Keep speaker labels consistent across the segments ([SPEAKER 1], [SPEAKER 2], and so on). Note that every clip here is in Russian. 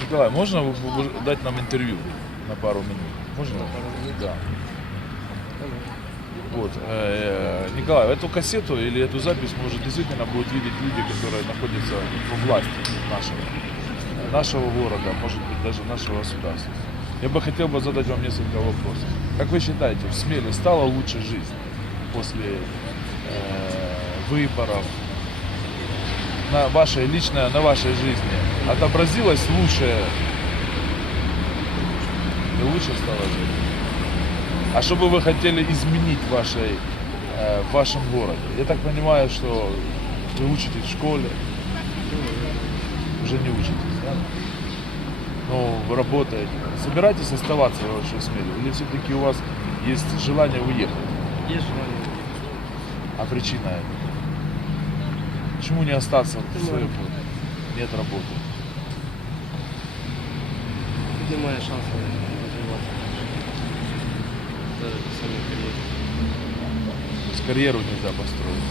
[SPEAKER 1] Николай, можно вы- вы дать нам интервью на пару минут? Можно? Да. Вот. э, Николай, эту кассету или эту запись может действительно будут видеть люди, которые находятся во власти нашего, нашего города, может быть даже нашего государства. Я бы хотел бы задать вам несколько вопросов. Как вы считаете, в Смеле стала лучше жизнь после э, выборов? На вашей личной, на вашей жизни отобразилось лучшее и лучше стало жить? А что бы вы хотели изменить в, вашей, э, в вашем городе? Я так понимаю, что вы учитесь в школе, уже не учитесь, да? Ну, вы работаете. Собираетесь оставаться в вашей смене? Или все-таки у вас есть желание уехать?
[SPEAKER 2] Есть желание.
[SPEAKER 1] А причина это? Почему не остаться в
[SPEAKER 2] Понимаю.
[SPEAKER 1] своей работе? Нет работы.
[SPEAKER 2] Тут немає шансу розвиватися. Даже по самій кар'єрі.
[SPEAKER 1] То есть карьеру нельзя построить.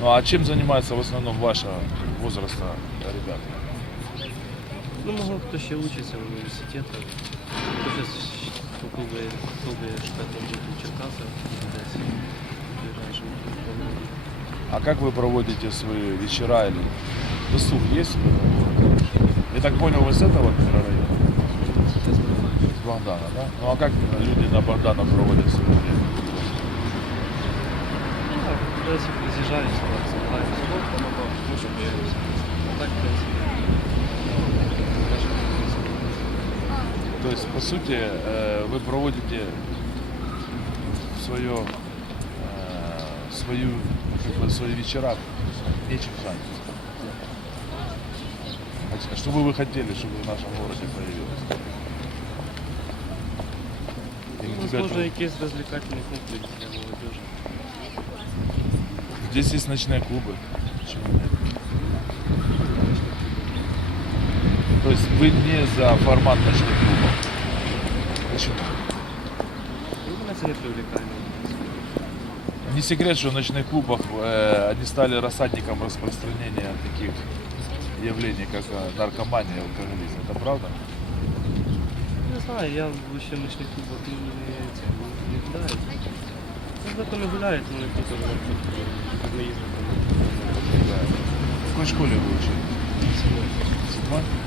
[SPEAKER 1] Ну а чем занимаются в основном вашего возраста ребята?
[SPEAKER 2] Ну, можливо, хто ще учиться в університетах. Хто зараз попробує, пробує шукати роботу в Черкасах, десь в ближайшому плані.
[SPEAKER 1] А как вы проводите свои вечера или досуг есть? Я так понял, вы с этого микрорайона? С Богдана, да? Ну а как люди на Богдана проводят свое время?
[SPEAKER 2] Ну. А так, в
[SPEAKER 1] То есть, по сути, э, вы проводите свое, свою, как бы, свои вечера нечем заняться. А Что бы вы хотели, чтобы в нашем городе появилось?
[SPEAKER 2] Ну, Возможно,
[SPEAKER 1] там-
[SPEAKER 2] якийсь розвлекательний комплекс для молодежи.
[SPEAKER 1] Здесь есть ночные клубы. Почему нет? То есть вы не за формат ночных клубов? Почему?
[SPEAKER 2] Ну, мене це не привлекає.
[SPEAKER 1] Не секрет, что в ночных клубах э, они стали рассадником распространения таких явлений, как э, наркомания и алкоголизм. Это правда?
[SPEAKER 2] Не знаю, я ще в ночних клубах не, не, це, не гуляю. Ну, хто не гуляє, то не хто теж не їздить.
[SPEAKER 1] В какой школе вы учились? Седьмой? Хорошо,